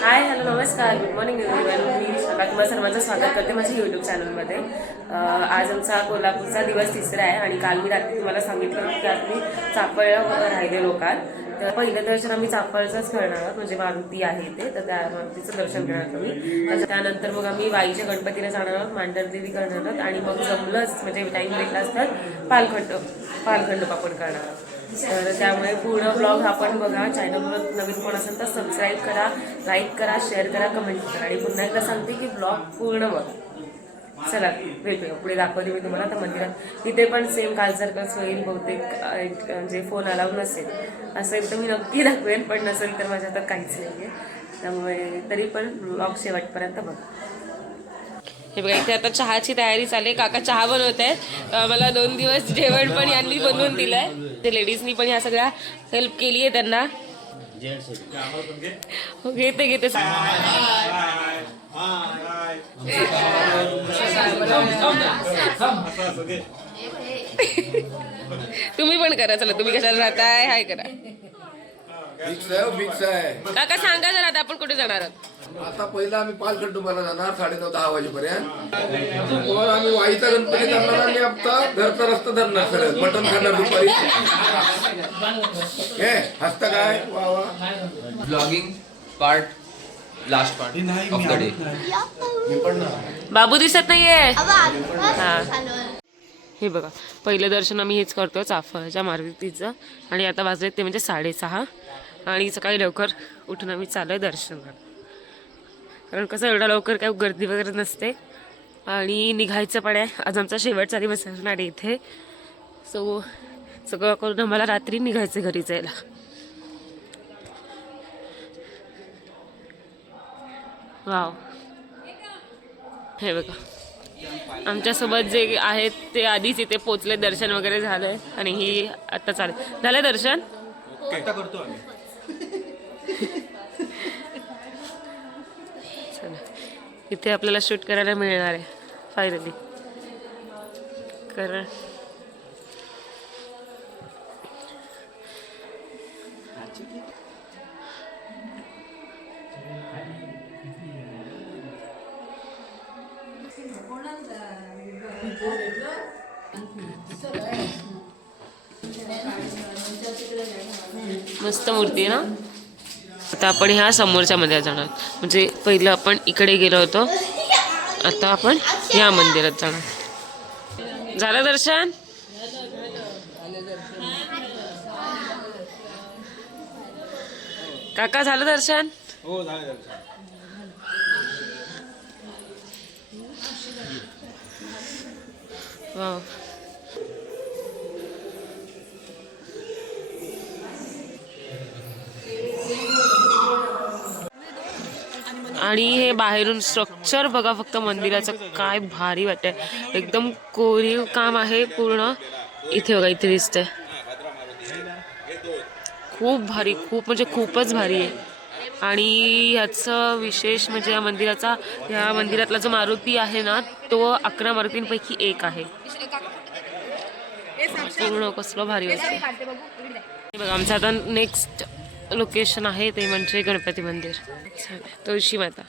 Hi hello नमस्कार good morning everyone. मी सकाळ तुम्हाला सर्वांचं स्वागत करते माझ्या यूट्यूब चॅनलमध्ये. आज आमचा कोल्हापूरचा दिवस तिसरा आहे आणि काल मी रात्री तुम्हाला सांगितलं होतं की आज मी चाफळला राहिले लोकाल. तर पहिलं दर्शन आम्ही चाफळचंच करणार आहोत, म्हणजे मारुती आहे ते, तर त्या मारुतीचं दर्शन करणार तुम्ही. त्यानंतर मग आम्ही वाईच्या गणपतीला जाणार आहोत, मांढरदेवी करणार आहोत आणि मग जमलंच म्हणजे टाईम भेटलाच तर पालखंड पापड करणार आहोत. तर त्यामुळे पूर्ण ब्लॉग आपण बघा. चॅनलवर नवीन कोण असेल तर सबस्क्राईब करा, लाईक करा, शेअर करा, कमेंट करा आणि पुन्हा एकदा सांगते की ब्लॉग पूर्ण बघा. चला भेटूया, पुढे दाखवते मी तुम्हाला. तर मंदिरात तिथे पण सेम कालसारखंच होईल बहुतेक, म्हणजे फोन अलाउड असेल तर मी नक्की दाखवेन, पण नसेल तर माझ्या हातात काहीच नाही आहे. त्यामुळे तरी पण ब्लॉग शेवटपर्यंत बघा. हे बघा इथे आता चहाची तयारी चालली. काका चहा बनवत आहेत. आम्हाला 2 दिवस जेवण पण यांनी बनवून दिलंय. ते लेडीजनी पण ह्या सगळ्या हेल्प केली आहे त्यांना. घेते तुम्ही पण करा. चला तुम्ही कशाला राहताय, हाय करा. फिक्स आहे. काका सांगा जरा आता आपण कुठे जाणार आहोत. आता पहिला आम्ही पालखंडोबाला जाणार 9:30-10 वाजेपर्यंत. वर आम्ही वाईचा गणपती करणार आणि आता घरचा रस्ता धरणार, सर मटण खाणार दुपारी. हे हसता काय वा वा. Blogging part, last part of the day. बाबू दिसत नाहीये. हे बघा पहिलं दर्शन आम्ही हेच करतो चाफळच्या मारुतीचं. आणि आता वाजले ते म्हणजे 6:30 आणि सकाळी लवकर उठून आम्ही चाललोय दर्शन करायला. कारण कसं एवढा लवकर काय गर्दी वगैरे नसते आणि निघायचं पण आहे. आज आमचा शेवटचा दिवस असणार आहे इथे. सो सगळं करून आम्हाला रात्री निघायचं घरी जायला. वाव, हे बघा आमच्यासोबत जे आहेत ते आधीच इथे पोचले, दर्शन वगैरे झालंय आणि ही आता झालंय दर्शन. करतो आम्ही. इथे आपल्याला शूट करायला मिळणार आहे फायनली. कारण मस्त मूर्ती आहे ना. आता आपण ह्या समोरच्या मध्ये जाणार, म्हणजे पहिलं आपण इकडे गेलो होतो, आता आपण ह्या मंदिरात जाणार. झालं दर्शन. काका झालं दर्शन. हो झालं दर्शन. वाव. आणि हे बाहेरून स्ट्रक्चर बघा फक्त मंदिराचं, काय भारी वाटतंय. एकदम कोरीव काम आहे पूर्ण. इथे बघा इथे दिसतंय, खूप भारी, खूप म्हणजे खूपच भारी आहे. आणि ह्याचं विशेष म्हणजे या मंदिरातला जो मारुती आहे ना, तो 11 मारुतींपैकी एक आहे. पूर्ण कसलं भारी वाटतं. बघा आमचं आता नेक्स्ट लोकेशन आहे ते म्हणजे गणपती मंदिर, तुळशी माता.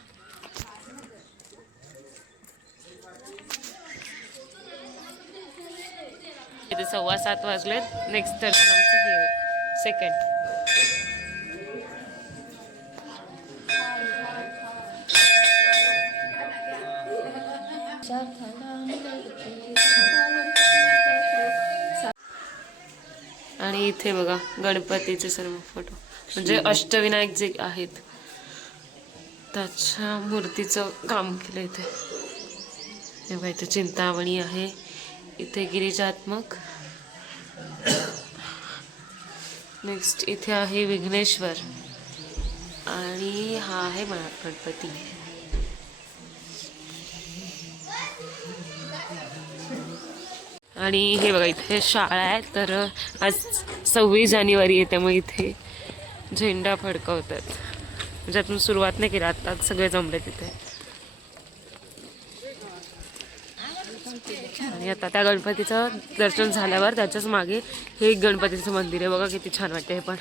इथे 7:15 वाजले. नेक्स्ट दर्शन आमचं हे सेकंड. आणि इथे बघा गणपतीचे सर्व फोटो, म्हणजे अष्टविनायक जे आहेत त्याच्या मूर्तीचं काम केलं इथे. हे बघा इथे चिंतामणी आहे, इथे गिरिजात्मक. नेक्स्ट इथे आहे विघ्नेश्वर आणि हा आहे गणपती. आणि हे बघा इथे शाळा आहे. तर आज 26 जानेवारी आहे, त्यामुळे इथे झेंडा फडकवतात. म्हणजे आपण सुरुवात नाही केली, आता सगळे जमले तिथे. आणि आता त्या गणपतीचं दर्शन झाल्यावर त्याच्याच मागे हे एक गणपतीचं मंदिर आहे. बघा किती छान वाटते हे पण.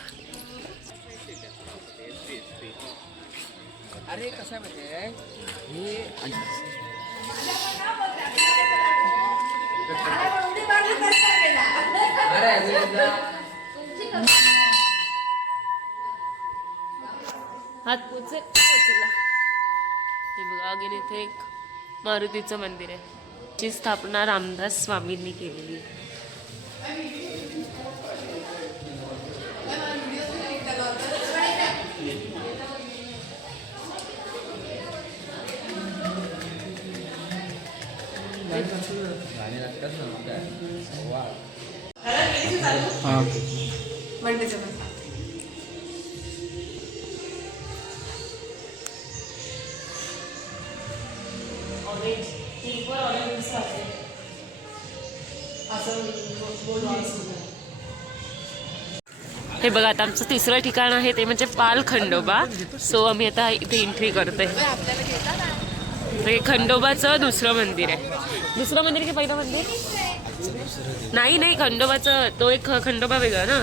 अरे कसं माहितीये हे हात पोचला. हे बघा अगेन इथे एक मारुतीचं मंदिर आहे. ची स्थापना रामदास स्वामींनी केलेली आहे. हे बघा आता आमचं तिसरं ठिकाण आहे ते म्हणजे पाल खंडोबा. सो आम्ही आता इथे एंट्री करतोय. हे खंडोबाचं दुसरं मंदिर आहे. दुसरं मंदिर की पहिलं मंदिर? नाही खंडोबाचं तो एक खंडोबा वेगळा ना.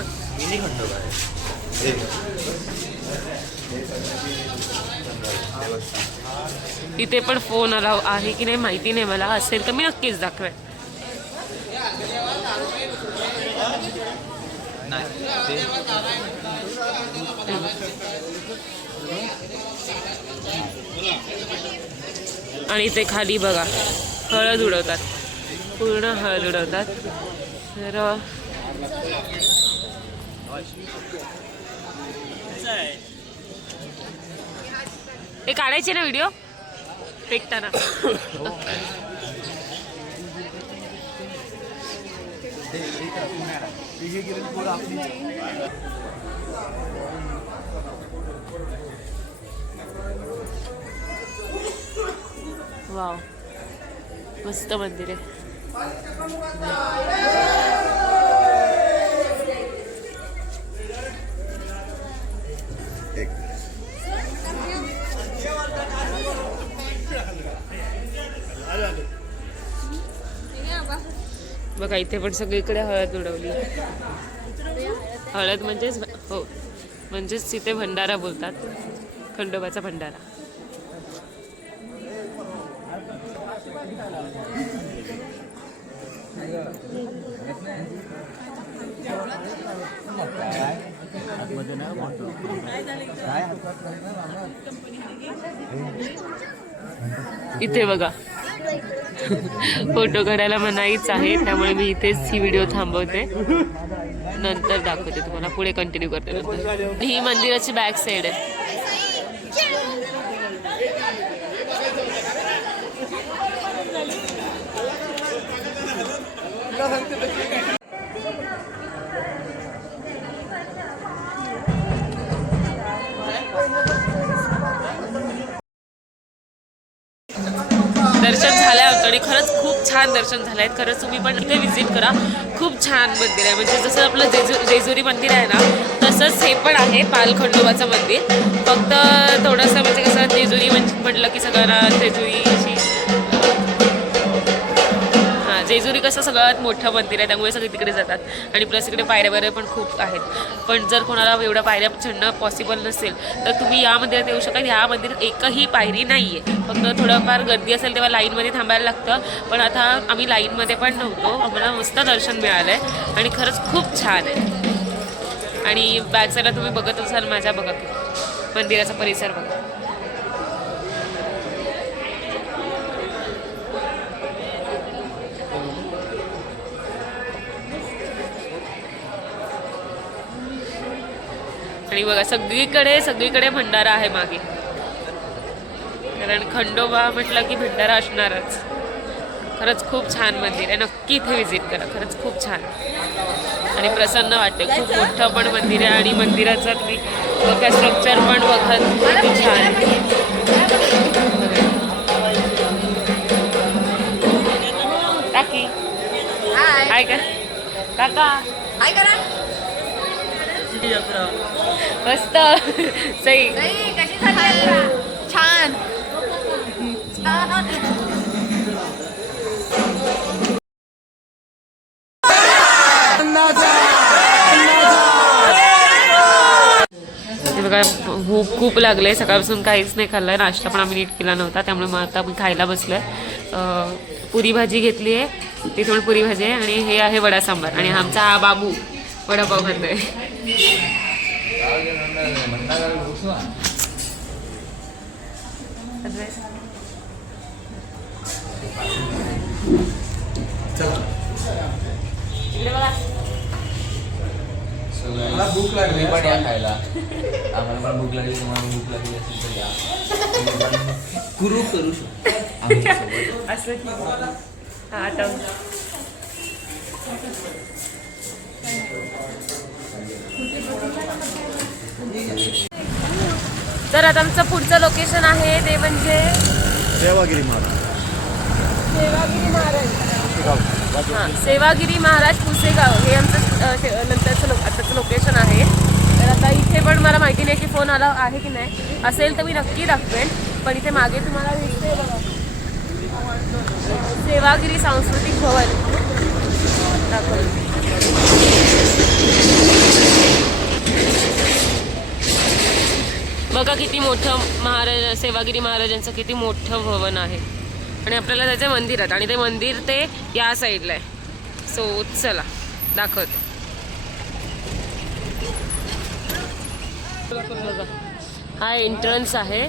इथे पण फोन आला आहे की नाही माहिती नाही मला. असेल तर मी नक्कीच दाखवेन. आणि इथे खाली बघा हळद उडवतात. पूर्ण हळद उडवतात. तर हे काढायचे ना व्हिडिओ फेकताना. वाव मस्त मंदिर आहे. बघा इथे पण सगळीकडे हळद उडवली. हळद म्हणजेच हो म्हणजेच तिथे भंडारा बोलतात. खंडोबाचा भंडारा. इथे बघा फोटो काढायला मनाईच आहे. त्यामुळे मी इथेच ही व्हिडिओ थांबवते. नंतर दाखवते तुम्हाला. पुढे कंटिन्यू करते नंतर. ही मंदिराची बॅक साईड आहे. दर्शन झालं होतं आणि खरंच खूप छान दर्शन झालं आहे. खरंच तुम्ही पण इथे व्हिजिट करा. खूप छान मंदिर आहे. म्हणजे जसं आपलं जेजुरी मंदिर आहे ना तसंच हे पण आहे पालखंडोबाचं मंदिर. फक्त थोडंसं म्हणजे कसं जेजुरी म्हटलं की सगळ्यांना जेजुरीची जेजुरी कसं सगळ्यात मोठं मंदिर आहे त्यामुळे सगळे तिकडे जातात. आणि प्लस इकडे पायऱ्या वगैरे पण खूप आहेत. पण जर कोणाला एवढ्या पायऱ्या चढणं पॉसिबल नसेल तर तुम्ही या मंदिरात येऊ शकता. ह्या मंदिरात एकही पायरी नाही आहे. फक्त थोडंफार गर्दी असेल तेव्हा लाईनमध्ये थांबायला लागतं. पण आता आम्ही लाईनमध्ये पण नव्हतो. आम्हाला मस्त दर्शन मिळालं आहे आणि खरंच खूप छान आहे. आणि बॅक साईडला तुम्ही बघत असाल माझ्या बघा की मंदिराचा परिसर बघा. आणि बघा सगळीकडे भंडारा आहे मागे. कारण खंडोबा म्हटलं की भंडारा असणारच. खरंच खूप छान मंदिर आहे. नक्की इथे व्हिजिट करा. खरंच खूप छान आणि प्रसन्न वाटते. खूप मोठं पण मंदिर आहे आणि मंदिराचं तुम्ही बघा स्ट्रक्चर पण बघा किती छान आहे. काकी हाय का काका हाय करा. मस्त सई छान. काय भूक खूप लागले, सकाळपासून काहीच नाही खाल्लं, नाश्ता पण आम्ही नीट केला नव्हता, त्यामुळे मग आता मी खायला बसलोय. पुरी भाजी घेतली आहे, ती थोडी पुरी भाजी आहे, आणि हे आहे वडा सांबार, आणि आमचा हा बाबू वडापाव खातोय. मला भूक लागली पण या खायला. आम्हाला पण भूक लागली, तुम्हाला भूक लागली असेल तर या. करू शकतो असं आता तर आता आमचं पुढचं लोकेशन आहे ते म्हणजे सेवागिरी महाराज. हां, सेवागिरी महाराज पुसेगाव हे आमचं नंतरचं आताचं लोकेशन आहे. तर आता इथे पण मला माहिती नाही की फोन आला आहे की नाही, असेल तर मी नक्की दाखवेन. पण इथे मागे तुम्हाला दिसते बघा, सेवागिरी सांस्कृतिक भवन दाखवलं. बघा किती मोठं सेवागिरी महाराजांचं किती मोठं भवन आहे, आणि आपल्याला जायचं मंदिरात, आणि ते मंदिर ते या साईडला आहे. सो चला दाखवते. बघा हा एंट्रन्स आहे.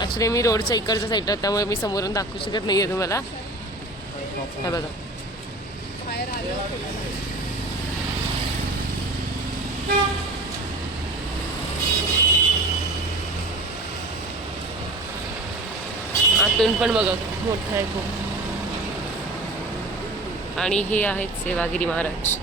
ॲक्च्युली मी रोडच्या इकडच्या साईडला, त्यामुळे मी समोरून दाखवू शकत नाही आहे तुम्हाला. हा बघा आतून पण बघा खूप मोठं आहे खूप. आणि हे आहेत सेवागिरी महाराज.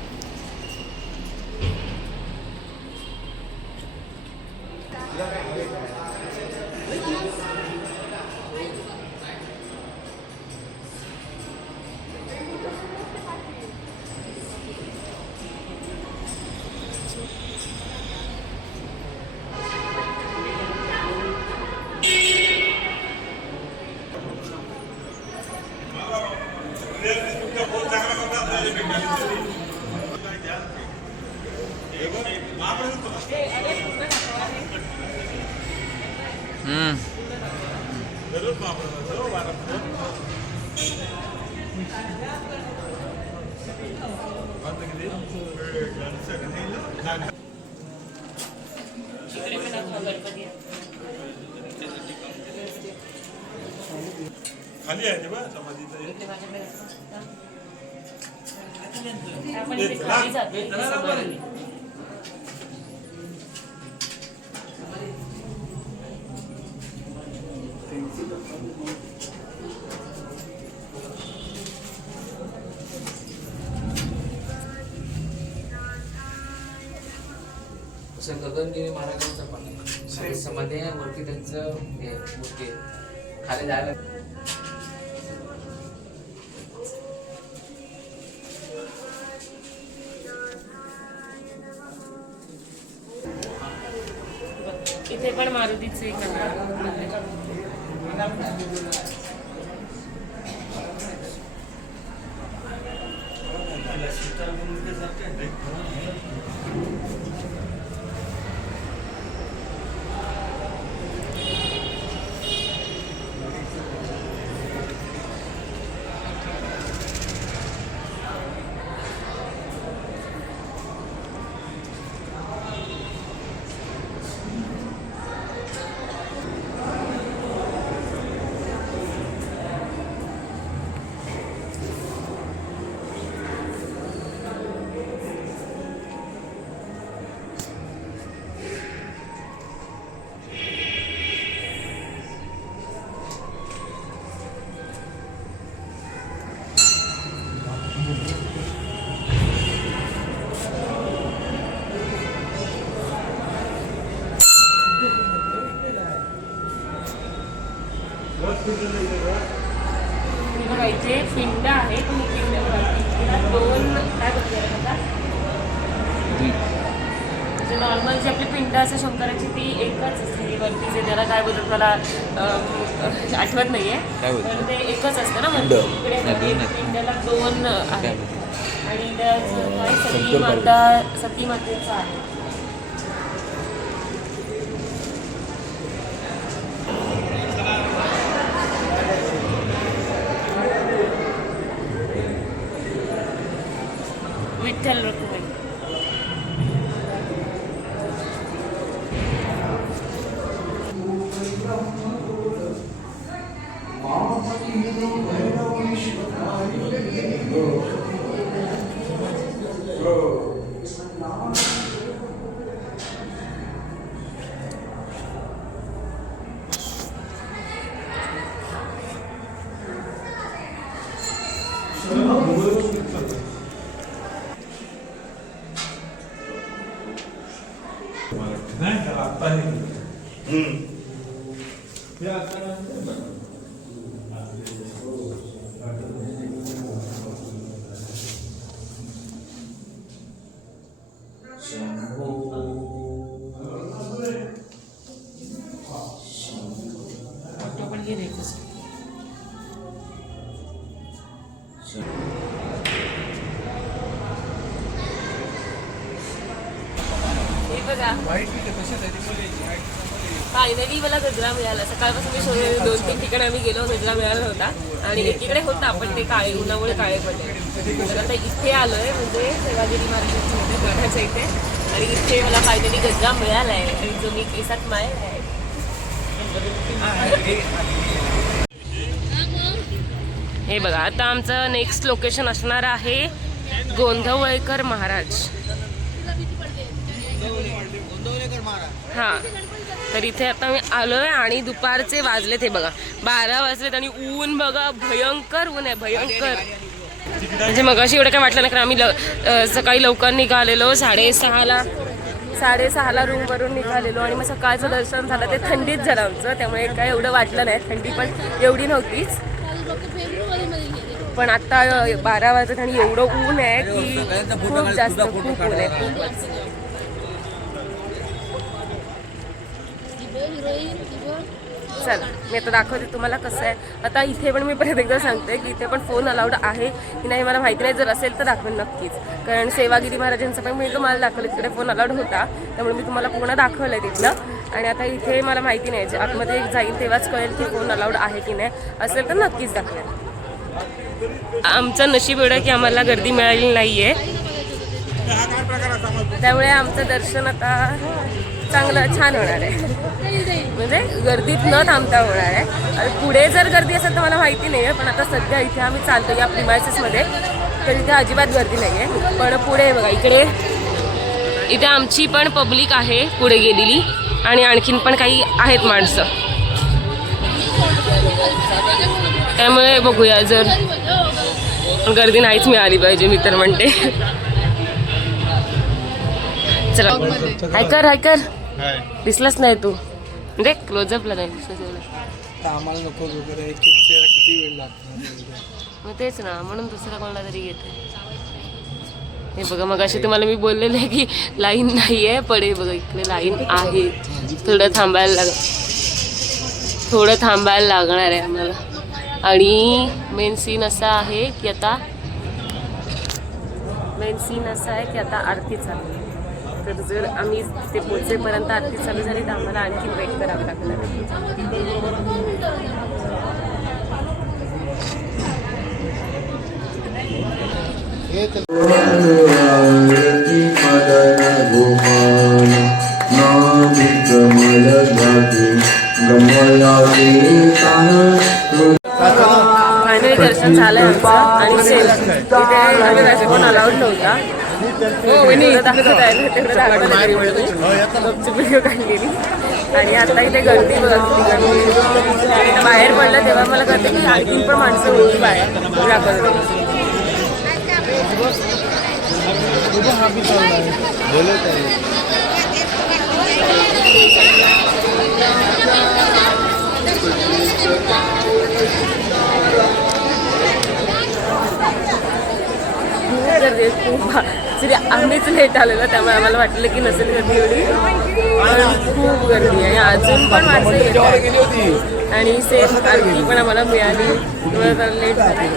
खाली आहे बा समाधीचं. गगनगिरी महाराजांचं पण समाधी आहे, वरती त्यांचं मूर्ती आहे. खाली जायला इथे पण मारुतीचं एक मंदिर. बघा इथे पिंड आहे, तुम्ही पिंड दोन काय बोलतात नॉर्मल जी आपली पिंड असते शंकराची ती एकच असते. वरती जे त्याला काय बोलतात मला आठवत नाहीये, पण ते एकच असतं ना वरती. पिंडाला दोन आहेत, आणि सती मातेचं आहे. चल रखो मैं नाही त्याला आत्ता फायनली मला गजरा मिळाला. सकाळपासून मी शोधून 2-3 ठिकाणी आम्ही गेलो, गजरा मिळाला नव्हता आणि एकीकडे होता पण ते काळे उन्हामुळे काळे पडले. तर आता इथे आलोय म्हणजे सेवागिरी मार्केटमध्ये गडाच्या इथे आणि इथे मला फायनली गजरा मिळाला आहे आणि जो मी केसात माळला आहे. हे बघा आता आमचं नेक्स्ट लोकेशन असणार आहे गोंधवळकर महाराज. हा तर इथे आता मी आलोय आणि दुपारचे वाजले ते बघा 12 वाजलेत आणि ऊन बघा भयंकर ऊन आहे भयंकर. म्हणजे मगाशी एवढं काय वाटलं नाही कारण आम्ही सकाळी लवकर निघालेलो 6:30ला रूमवरून निघालेलो आणि मग सकाळचं दर्शन झालं ते थंडीत झालं आमचं त्यामुळे काय एवढं वाटलं नाही. थंडी पण एवढी नव्हतीच पण आता 12 वाजत आणि एवढं ऊन आहे की खूप जास्त खूप ऊन आहे खूपच. चल मी आता दाखवते तुम्हाला कसं आहे. आता इथे पण मी परत एकदा सांगते की इथे पण फोन अलाउड आहे की नाही मला माहिती नाही. जर असेल तर दाखवेन नक्कीच कारण सेवागिरी महाराजांचं पण मी तुम्हाला दाखवलं तिकडे फोन अलाउड होता त्यामुळे मी तुम्हाला पूर्ण दाखवलं आहे तिथलं. आणि आता इथे मला माहिती नाही जे आतमध्ये जाईल तेव्हाच कळेल की फोन अलाउड आहे की नाही. असेल तर नक्कीच दाखवेन. आमचं नशीब एवढं की आम्हाला गर्दी मिळालेली नाही आहे त्यामुळे आमचं दर्शन आता चांगलं छान होणार आहे म्हणजे गर्दीत न थांबता होणार आहे. पुढे जर गर्दी असेल तर मला माहिती नाही आहे पण आता सध्या इथे आम्ही चालतो या प्रिमायसेसमध्ये तर इथे अजिबात गर्दी नाही आहे. पण पुढे बघा इथे आमची पण पब्लिक आहे पुढे गेलेली आणि आणखीन पण काही आहेत माणसं त्यामुळे बघूया जर गर्दी नाहीच मिळाली पाहिजे मी तर म्हणते. चला हायकर दिसलाच नाही तू म्हणजे क्लोजअपला नाही दिसलं आम्हाला नको वगैरे एक किती वेळ लागतो मग तेच ना म्हणून दुसरा कोणाला तरी येते. हे बघा मग अशी तुम्हाला मी बोललेलं आहे की लाईन नाही आहे पडे बघा इकडे लाईन आहे. थोडं थांबायला लागणार आहे आम्हाला. आणि मेन सीन असा आहे की आता आरती चालू आहे. तर जर आम्ही ते पोचेपर्यंत आरती चालू झाली तर आम्हाला आणखी वेट करावं लागणार. फायनली दर्शन झालंय आमचं आणि तिथे कोण अलाउड नव्हता व्हिडिओ काढलेली आणि आता इथे गर्दी बाहेर पडलं तेव्हा मला कळतं की आणखीन पण माणसं होती बाहेर आम्हीच लेट आलेलो त्यामुळे आम्हाला वाटलं की नसेल गर्दी एवढी पण खूप गर्दी आहे. अजून पण माणसं येतात आणि सेम आरती पण आम्हाला मिळाली लेट झाली.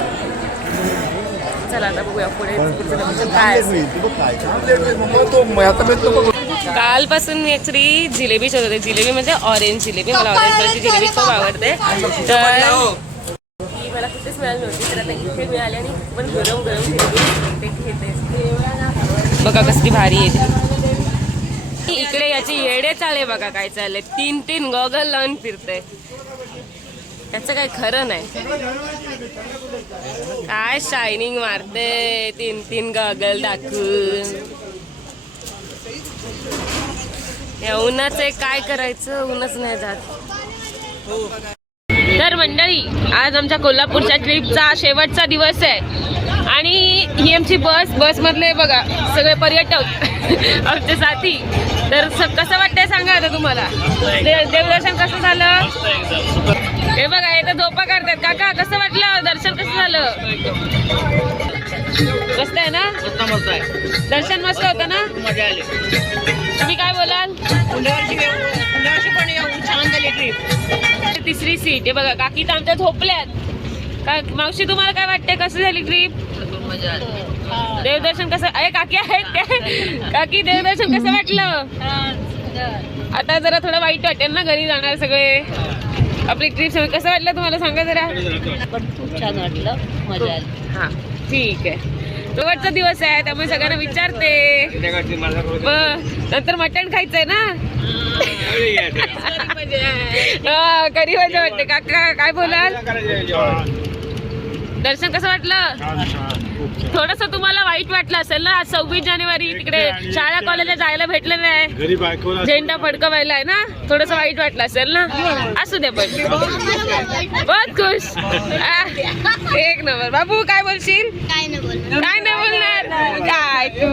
चला आता बघूया पुढे काय. कालपासून मी ॲक्च्युली जिलेबी शोधत होते. जिलेबी म्हणजे ऑरेंज जिलेबी मला ऑरेंज कलरची जिलेबी खूप आवडते तर मला कुठेच मिळाली नव्हती तर आता इथे मिळाली आणि पण गरम जिलेबी ते घेते. बघा कसली भारी आहे. इकडे याची येडे चाले बघा काय चालले. 3 गॉगल लावून फिरते. त्याचं काय खरं नाही. काय शायनिंग मारते 3 गॉगल टाकून. या उन्हाचं काय करायचं, उन्हाच नाही जात. तर मंडळी, आज आमच्या कोल्हापूरच्या ट्रिपचा शेवटचा दिवस आहे आणि ही आमची बसमधले बघा सगळे पर्यटक आमचे साथी. तर कसं वाटतंय सांगा आता तुम्हाला. देवदर्शन कसं झालं हे बघा. हे तर झोपा करतात. काका कसं वाटलं दर्शन, कसं झालं? मस्त आहे ना दर्शन, मस्त होतं ना. तुम्ही काय बोलाल? तिसरी सीट आहे बघा. काकी तर आमच्या झोपल्यात. का मावशी तुम्हाला काय वाटतंय, कसं झाली ट्रिप? देवदर्शन कसं? अरे काकी आहेत त्या. काकी देवदर्शन कसं वाटलं? आता जरा थोडं वाईट वाटेल ना, घरी जाणार सगळे. आपली ट्रिप कसं वाटलं तुम्हाला सांगा जरा. पण खूप छान वाटलं, मजा आली. हा ठीक आहे. शेवटचा दिवस आहे त्यामुळे सगळ्यांना विचारते. नंतर मटण खायचंय ना. करी मजा वाटते. काका काय बोलाल? दर्शन कसं वाटलं? थोडस तुम्हाला वाईट वाटलं असेल ना. आज 26 जानेवारी तिकडे शाळा कॉलेजला जायला भेटलं नाही, झेंडा फडकवायला आहे ना. थोडस वाईट वाटलं असेल ना. असू दे पण बहुत खुश. एक नंबर. बाबू काय बोलशील? काय नाही बोलणार. काय तू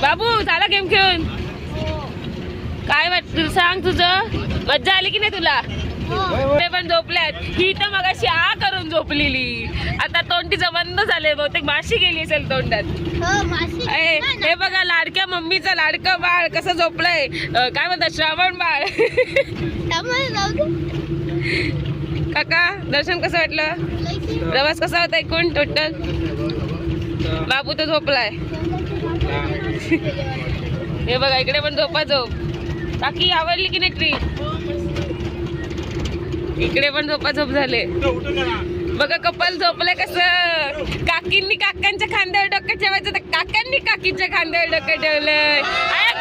बाबू झाला गेम खेळून? काय वाटत सांग, तुझं मज्जा आली की नाही तुला? ते पण झोपल्यात. ही तर मगाशी करून झोपलेली. आता तोंड तिचं बंद झाले, बहुतेक माशी गेली असेल तोंडात. हे बघा लाडक्या मम्मीचं लाडकं बाळ कसं झोपलंय. काय म्हणतात, श्रावण बाळ. काका दर्शन कसं वाटलं? प्रवास कसा होता एकूण टोटल? बाबू तर झोपलाय. हे बघा इकडे पण झोप. काकी आवडली की नाही ट्रिप? इकडे पण झोप झाले बघा. कपल झोपलंय कसं. काकींनी काकांच्या खांद्यावर डोकं ठेवायचं तर काकांनी काकींच्या खांद्यावर डोकं ठेवलंय.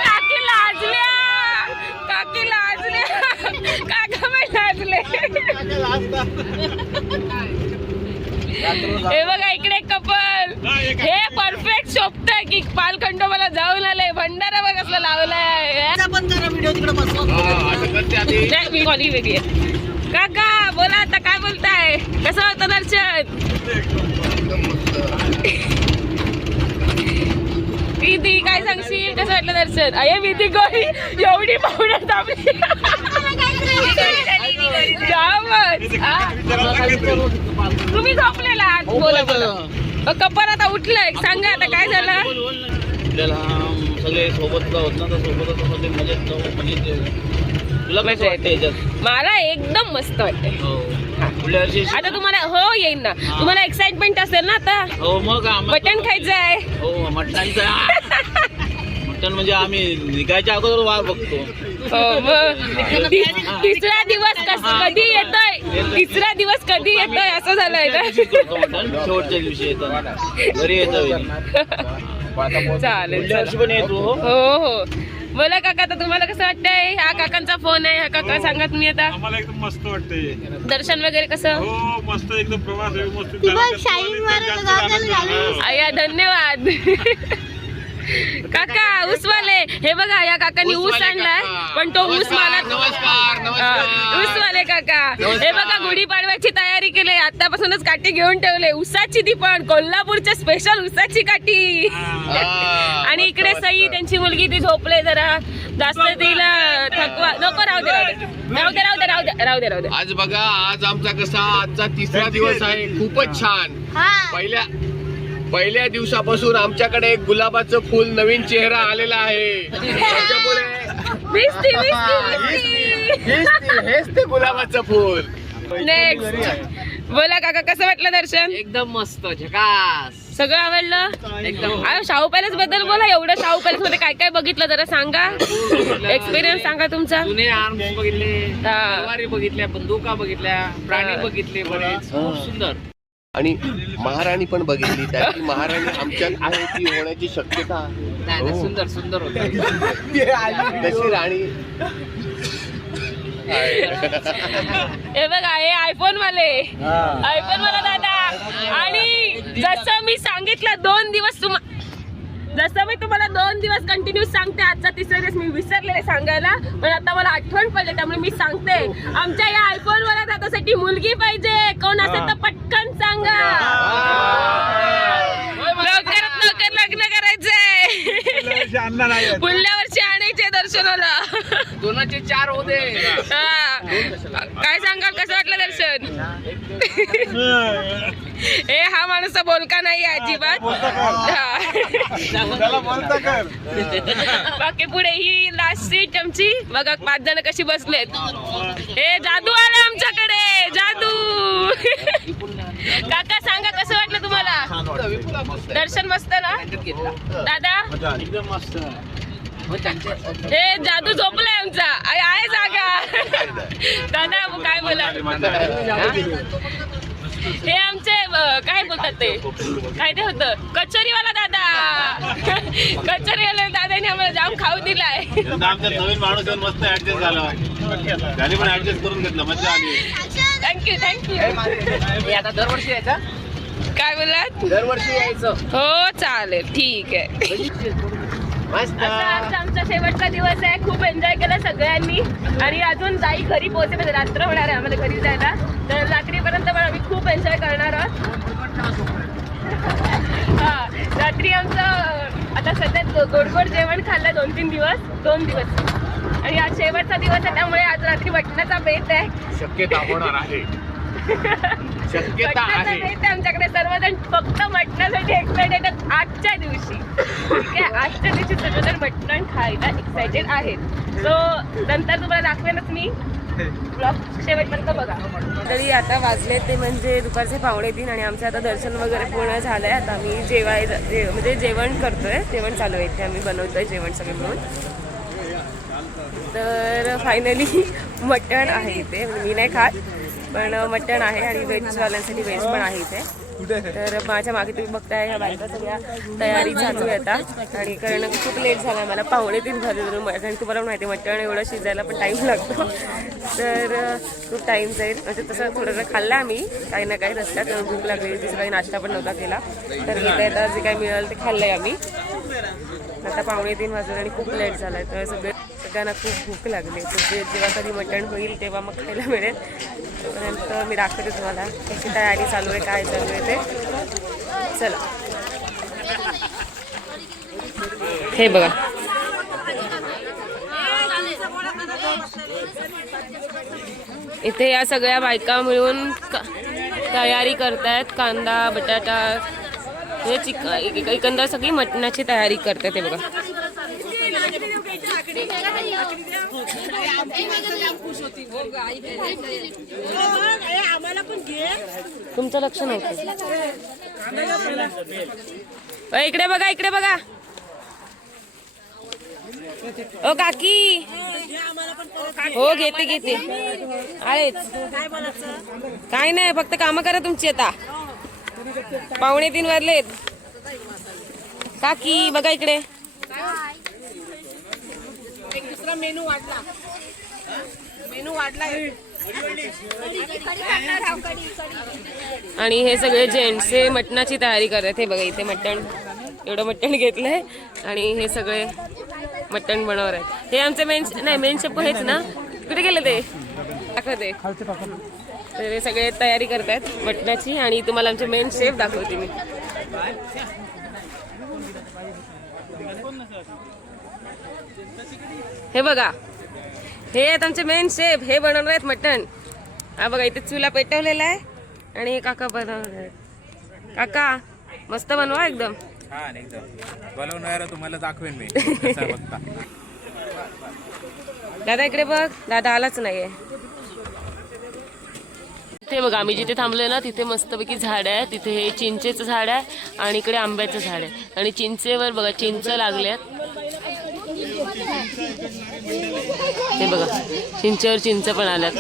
काकी लाजल्या, काकी लाजल्या, काका पण लाजले. हे बघा इकडे कपल. हे परफेक्ट शोभतंय की पालखंडोबाला जाऊन आलंय. भंडारा बघ कसला लावलाय. मी वेगळी आहे. काका बोला आता, काय बोलताय? कसं होतं दर्शन? विधी काय सांगशील, कसं वाटलं दर्शन? अये विधी गोळी एवढी पावडर दाबली. तुम्ही झोपलेला बोला बोला. कपर आता उठलंय, सांगा आता काय झालं? सगळे सोबत होत ना, तर सोबतच मजेत. तुला कसं वाटतं याच्यात? मला एकदम मस्त वाटतंय. आता तुम्हाला हो येईन ना. तुम्हाला एक्साइटमेंट असेल ना आता. हो मग मटण खायचं आहे. हो मटणाचं. मटण म्हणजे आम्ही निघायच्या अगोदर वाट बघतो. हो मग तिसरा दिवस कधी येतोय, तिसरा दिवस कधी येतोय असं झालंय का? शेवटच्या दिवशी येतात घरी येतो. चालेल पण येतो. हो हो. बोला काका, आता तुम्हाला कसं वाटतंय? हा काकांचा फोन आहे. हा काका सांगा तुम्ही आता. आम्हाला एकदम मस्त वाटतंय. दर्शन वगैरे कसं? हो मस्त एकदम. प्रवास व्यवस्थित आया धन्यवाद. काका ऊसवाले. हे बघा या काकांनी ऊस आणलाय, पण तो ऊस मला ऊसवाले काका. हे बघा गुढीपाडव्याची तयारी केली. आतापासूनच काठी घेऊन ठेवले. ऊसाची ती पण कोल्हापूरच्या स्पेशल ऊसाची काठी. आणि इकडे सई त्यांची मुलगी ती झोपले जरा जास्त. तिला थकवा नको. राहू दे. आज बघा, आज आमचा कसा आजचा तिसरा दिवस आहे. खूपच छान. पहिल्या दिवसापासून आमच्याकडे एक गुलाबाचं फुल नवीन चेहरा आलेला आहे. हेच ते गुलाबाचं फुल. नेक्स्ट बोला काका, कसं वाटलं दर्शन? एकदम मस्त झकास. सगळं आवडलं एकदम. शाहू पॅलेस बद्दल बोला. एवढं शाहू पॅलेस मध्ये काय काय बघितलं जरा सांगा. एक्सपिरियन्स सांगा तुमचा. जुने आर्म्स बघितले, तलवारी बघितल्या, बंदुका बघितल्या, प्राणी बघितले बरेच. खूप सुंदर. आणि महाराणी पण बघितली त्याची महाराणी आमच्यात आहे ती होण्याची शक्यता आहे. सुंदर सुंदर होत तशी राणी हे बघा हे आयफोन वाला दादा. आणि जसं मी सांगितलं 2 दिवस जसं मी तुम्हाला 2 दिवस कंटिन्यू सांगते, आजचा 3रा दिवस मी विसरलेले सांगायला, पण आता मला आठवण पडले त्यामुळे मी सांगते. आमच्या या आयफोन वाला दादासाठी मुलगी पाहिजे, कोण असेल तर पटकन सांगा. लवकरात लवकर लग्न करायचंय. पुढल्या वर्षी आणायचे दर्शनाला. 2चे 4 होते. काय सांगाल कसं वाटलं दर्शन? हे हा माणूस बोलका नाही अजिबात. बाकी पुढे ही लास्ट सीट आमची बघा, 5 जण कशी बसलेत. हे जादू आलं आमच्याकडे, जादू. काका सांगा कसं वाटलं तुम्हाला दर्शन? मस्त ना दादा? एकदम मस्त. हे जादू झोपलाय आमचा, आहे जागा. दादा काय बोला? हे आमचे काय बोलतात ते, काय ते होतं कचोरीवाला दादा. कचोरीवाला दादाने आम्हाला जाम खाऊ दिलाय. आमचा नवीन माणूस मस्त ऍडजस्ट झाला, त्याने पण ऍडजस्ट करून घेतलं, मजा आली. थँक्यू. आता दरवर्षी यायचा? काय बोललात? दरवर्षी यायचं. हो चालेल, ठीक आहे. आता आमचा शेवटचा दिवस आहे. खूप एन्जॉय केला सगळ्यांनी आणि अजून जाई घरी पोहोचेपर्यंत रात्र होणार आहे आम्हाला घरी जायला. तर रात्रीपर्यंत पण आम्ही खूप एन्जॉय करणार आहोत. हा, रात्री आमचं आता सध्या गोड जेवण खाल्लं 2-3 दिवस आणि आज शेवटचा दिवस आहे त्यामुळे आज रात्री मटणाचा बेत आहे. शक्यता होणार आहे. आमच्याकडे सर्वजण फक्त मटणासाठी एक्सायटेड आहेत आजच्या दिवशी. ठीक आहे, आजच्या दिवशी सर्वजण मटण खायला एक्सायटेड आहेत. सो नंतर तुम्हाला दाखवेनच मी, ब्लॉग शेवटपर्यंत बघा. तरी आता वाजले ते म्हणजे दुपारचे 2:45 आणि आमचं आता दर्शन वगैरे पूर्ण झालंय. आता आम्ही म्हणजे जेवण करतोय, जेवण चालू आहे इथे, आम्ही बनवतोय जेवण सगळे मिळून. तर फायनली मटण आहे इथे, मी नाही खात पण मटण आहे आणि व्हेजवाल्यांसाठी व्हेज पण आहे इथे. तर माझ्या मागे तुम्ही बघताय ह्या बायका सगळ्या तयारी चालू आहे आता. आणि कारण खूप लेट झाला, मला 2:45 झाले. कारण तुम्हाला माहिती आहे मटण एवढं शिजायला पण टाईम लागतो, तर खूप टाईम जाईल. म्हणजे तसं थोडंसं खाल्लं आम्ही काही ना काही रस्त्यात, भूक लागली होती, काही नाश्ता पण नव्हता केला. तर इथे आता जे काही मिळालं ते खाल्लं आहे आम्ही. आता 2:45 वाजले आणि खूप लेट झाला आहे, तर सगळ्यांना खूप भूक लागली. तर जेव्हा कधी मटण होईल तेव्हा मग खायला मिळेल. तोपर्यंत मी दाखवते तुम्हाला कशी तयारी चालू आहे, काय चालू आहे ते. चला, हे बघा इथे या सगळ्या बायका मिळून तयारी करतायत. कांदा, बटाटा, हे एकंदर सगळी मटणाची तयारी करतात. हे बघा तुमचं लक्ष नव्हतं. इकडे बघा, इकडे बघा. ओ काकी, हो घेते. आहेच काय नाही, फक्त कामं करा तुमची. आता 2:45 वाजलेत. काकी बघा इकडे, दुसरा मेनू वाढला. आणि हे सगळे जेंट्स हे मटणाची तयारी करतात. हे बघा इथे मटण, एवढं मटण घेतलंय आणि हे सगळे मटण बनवत आहेत. हे आमचे मेन शेफ हेच ना, कुठे गेले ते दाखवते. तर हे सगळे तयारी करतायत मटणाची आणि तुम्हाला आमचे मेन शेफ दाखवते मी. हे बघा, हे आहेत आमचे मेन शेफ, हे बनवणार आहेत मटण. हा बघा इथे चुला पेटवलेला आहे आणि हे काका बनवणार आहेत. काका मस्त बनवा एकदम. बनवणार तुम्हाला दाखवेन मी. दादा इकडे बघ, दादा आलाच नाहीये. इथे बघा आम्ही जिथे थांबलोय ना तिथे मस्तपैकी झाड आहे. तिथे हे चिंचेचं झाड आहे आणि इकडे आंब्याचं झाड आहे. आणि चिंचेवर बघा चिंच लागल्यात. हे बघा चिंचेवर चिंच पण आल्यात.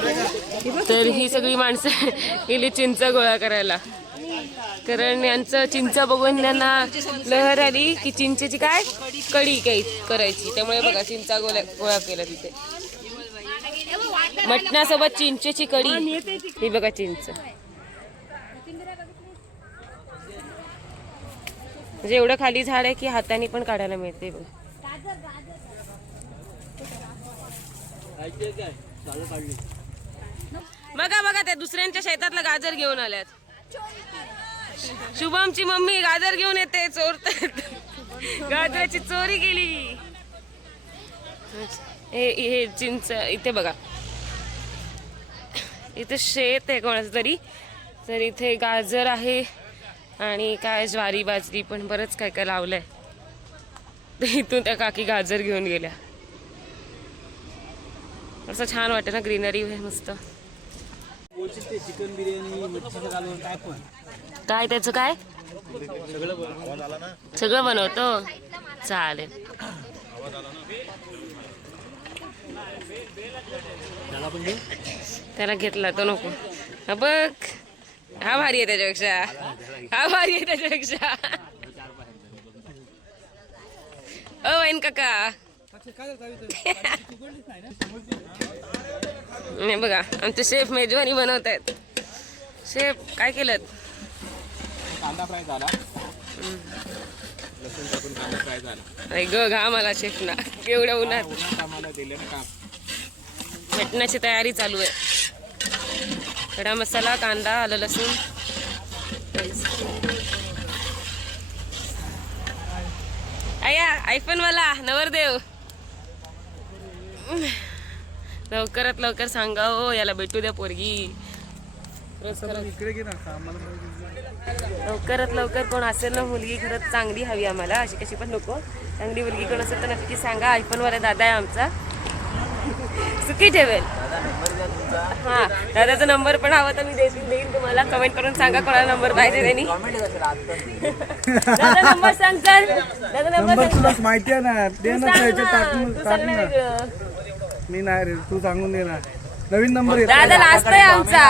तर ही सगळी माणसं गेली चिंच गोळा करायला. कारण यांचं चिंच बघून त्यांना लहर आली की चिंचेची काय कढी काही करायची. त्यामुळे बघा चिंचा गोळा केला तिथे. मटणासोबत चिंचेची कढी. ही बघा चिंच. म्हणजे एवढं खाली झाड आहे की हाताने पण काढायला मिळते बघ. बघा बघा त्या दुसऱ्यांच्या शेतातलं गाजर घेऊन आल्यात. शुभमची मम्मी गाजर घेऊन येते. चोरतात. गाजराची चोरी केली. हे चिंच इथे बघा. इथे शेत आहे कोणाचं तरी. तर इथे गाजर आहे आणि काय ज्वारी बाजरी पण बरंच काय काय लावलंय. इथून त्या काकी गाजर घेऊन गेल्या. असं छान वाटतं ना ग्रीनरी मस्त. चिकन बिर्याणी मच्छीचं कालवण काय पण काय त्याचं काय सगळं बनवतो. चालेल. त्याला घेतला तो नको. हा बघ हा भारी आहे त्याच्यापेक्षा. हा भारी आहे त्याच्यापेक्षा. ओ वैन काका नाही बघा आमचे शेफ मेजवानी बनवत आहेत. शेफ काय केलं. कांदा फ्राय झाला. लसूण टाकून कांदा फ्राय झाला. ग घा मला शेफ ना एवढ्या उन्हात. आम्हाला दिलं ना काम. मटणाची तयारी चालू आहे. खडा मसाला कांदा आलं लसूण. आया आयफोन वाला नवरदेव लवकरात लवकर सांगा हो याला भेटू द्या पोरगी. इकडे घे ना लवकरात लवकर कोण असेल ना मुलगी खरंच चांगली हवी आम्हाला. अशी कशी पण नको. चांगली मुलगी कोण असेल तर नक्की सांगा. आयफोन वाला दादा आहे आमचा. सुखी ठेवेल. हा दादाचा नंबर पण हवा तर मी देईन तुम्हाला. कमेंट करून सांगा कोणाला नंबर पाहिजे त्यांनी. दादा नंबर सांग सर. दादा नंबर तुला माहिती आहे ना. दे ना तू सांग ना वेगळं. मी नाही रे तू सांगून दे ना. नवीन नंबर दादा लास्ट आहे आमचा.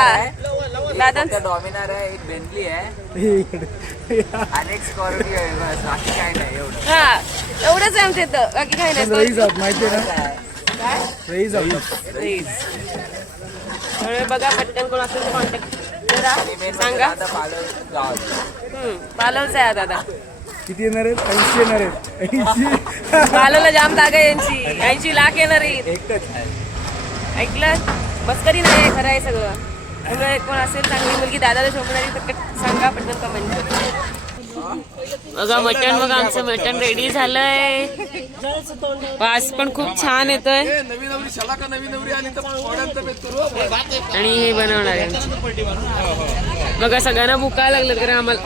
दादा डॉमिनार आहे एक बेंटली आहे आणि एक स्कॉर्पिओ आहे. बस बाकी काय नाही एवढं. हा एवढंच आहे आमच्या इथं बाकी काही नाही. रई जात माहिती आहे ना. काय रई जात प्लीज त्यामुळे बघा पटकन कोण असेल तर कॉन्टॅक्ट करा. सांगा. पालवचा आहे दादा. किती येणार आहेत. 80 येणार आहेत. 80 पालवला जाम जागा आहे यांची. 80 लाख येणार आहेत. एकच आहे. ऐकलं मस्करी नाही आहे खरं आहे सगळं. त्यामुळे कोण असेल चांगली मुलगी दादाला शोभणारी तर सांगा पटकन कमेंट. बघा मटण बघा आमचं मटण रेडी झालंय. वास पण खूप छान येतोय. नवी नवरी शाला का नवी नवरी आली तर पोळ्यांचा बेत करू. आणि हे बनवणार आहे बघा. सगळ्यांना भुकायला लागलेत कारण आम्हाला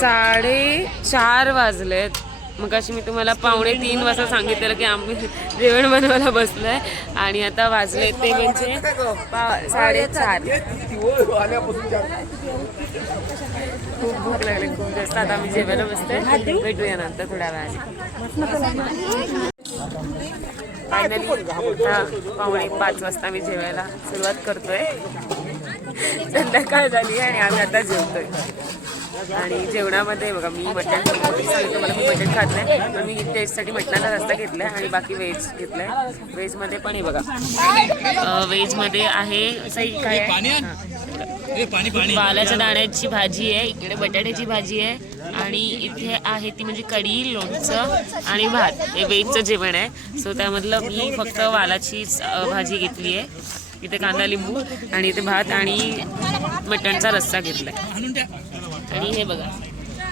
4:30 वाजलेत. मग अशी मी तुम्हाला 2:45 वाजता सांगितलेलं की आम्ही जेवण बनवायला बसलोय आणि आता वाजले ते म्हणजे 4:30. खूप भूक लागली खूप जास्त. आता आम्ही जेवायला बसतोय. भेटूया नंतर थोड्या वेळाने. फायनली 4:45 वाजता मी जेवायला सुरुवात करतोय. संध्याकाळ झाली आणि आम्ही आता जेवतोय. आणि जेवणामध्ये बघा मी मटण सांगितलं मला मी मटण खात नाही पण मी टेस्टसाठी मटणाचा रस्ता घेतलाय आणि बाकी व्हेज घेतलाय. व्हेजमध्ये पण हे बघा व्हेजमध्ये आहे काय वालाच्या दाण्याची भाजी आहे. इकडे बटाट्याची भाजी आहे आणि इथे आहे ती म्हणजे कढी लोणचं आणि भात. हे व्हेजचं जेवण आहे. सो त्यामधलं मी फक्त वालाचीच भाजी घेतली आहे. इथे कांदा लिंबू आणि इथे भात आणि मटणचा रस्सा घेतलाय. आणि हे बघा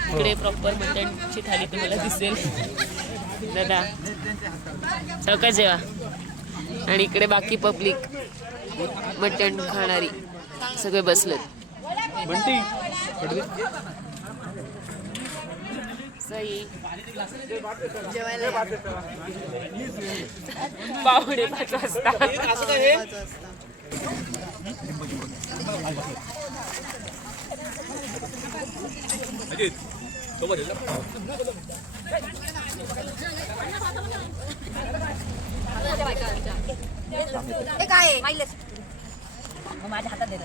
इकडे प्रॉपर मटणची थाली तुम्हाला दिसेल. दादा चौका जेवा. आणि इकडे बाकी पब्लिक मटण खाणारी सगळे बसलेत. सही 4:45 वाजता. माझ्या हातात देत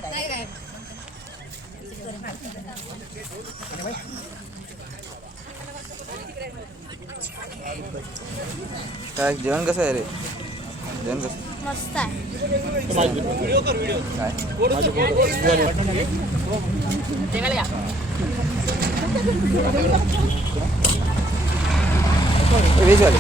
काय जेवण कसं आहे रे? जेवण कसं? मस्त आहे. व्हेज वाले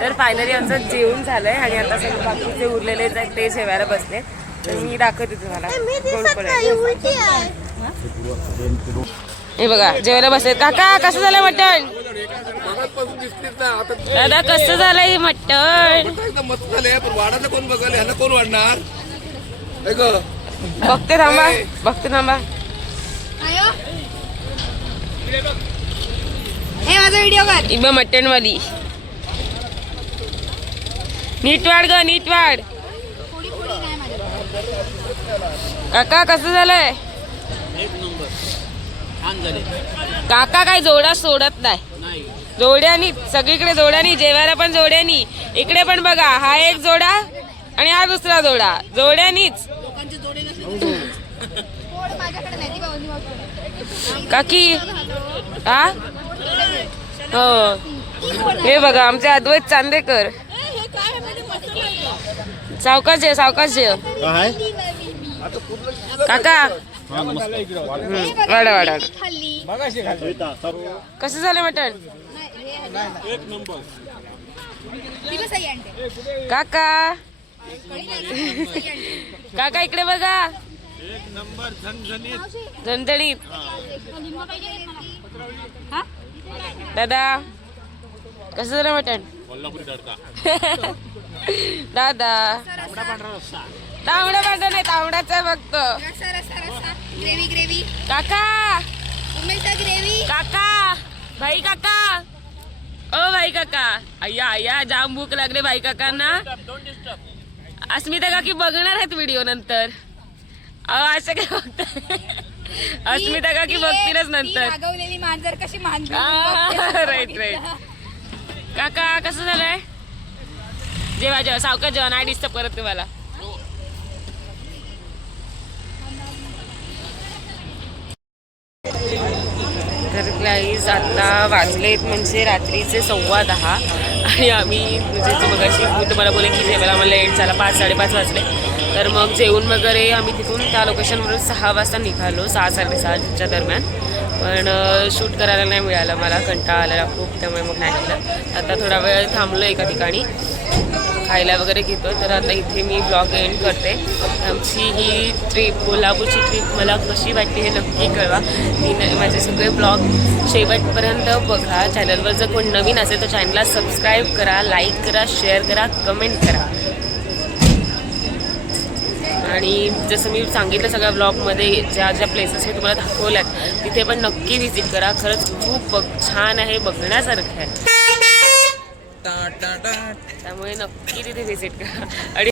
तर फायनली आमचं जेवण झालंय आणि आता सगळे बाकीचे उरलेले आहेत ते जेवायला बसले. तर मी दाखवते तुम्हाला कोण कोण आहे. हे बघा जेवायला बसले. काका कसं झालं मटण? मगाचपासून दिसतेच ना आता दादा कसं झालंय मटण? एकदम मस्त झाले पण वाढायला कोण बघायला ह्याला कोण वाढणार हे ग बघते थांबा बघते थांबा. इबा मटण वाली नीट वाढ ग नीट वाढ. काका कसं झालंय? काका काय जोडा सोडत नाही. जोड्यानी सगळीकडे जोड्यानी जेवायला पण जोड्यानी. इकडे पण बघा हा एक जोडा आणि हा दुसरा जोडा जोड्यानीच. काकी हा हो हे बघा आमचे अद्वैत चांदेकर. सावकाश जेव सावकाश जेव काका. वाडा वाडा कसं झालं मटण? काका काका इकडे बघा झणझणीत. दादा कसं झालं मटण? दादा तांबडा पांढरा नाही तांबडाच आहे फक्त. काका काका भाई काका ओ भाई काका अय्या अय्या जाम भूक लागले भाई काकांना. अस्मिता काकी बघणार आहेत व्हिडिओ नंतर. असं काय बघताय? अस्मिता काकी बघतीलच नंतर. Right right. काका कसं झालंय? जेव्हा जेव्हा सावकाश जेव्हा नाही डिस्टर्ब करत तुम्हाला. तर गाईज आता वाजलेत म्हणजे रात्रीचे 10:15 आणि आम्ही म्हणजे मगाशी मी तुम्हाला बोले की जेवायला आम्हाला लेट झाला 5-5:30 वाजले. तर मग जेवण वगैरे आम्ही तिथून त्या लोकेशनवरून 6 वाजता निघालो 6-6:30च्या दरम्यान. पण शूट करायला नाही मिळालं मला कंटाळा आलेला खूप त्यामुळे मग नाही केलं. आता थोडा वेळ थांबलो एका ठिकाणी खायला वगैरे घेतो. तर आता इथे मी ब्लॉग एंड करते. आमची ही ट्रिप कोल्हापूरची ट्रिप मला कशी वाटली हे नक्की कळवा. मी माझे सगळे ब्लॉग शेवटपर्यंत बघा. चॅनलवर जर कोण नवीन असेल तर चॅनलला सबस्क्राईब करा, लाईक करा, शेअर करा, कमेंट करा. आणि जसं मी सांगितलं सगळ्या ब्लॉगमध्ये ज्या ज्या प्लेसेस मी तुम्हाला दाखवल्यात तिथे पण नक्की व्हिजिट करा. खरंच खूप छान आहे बघण्यासारखं आहे त्यामुळे नक्की तिथे व्हिजिट करा. आणि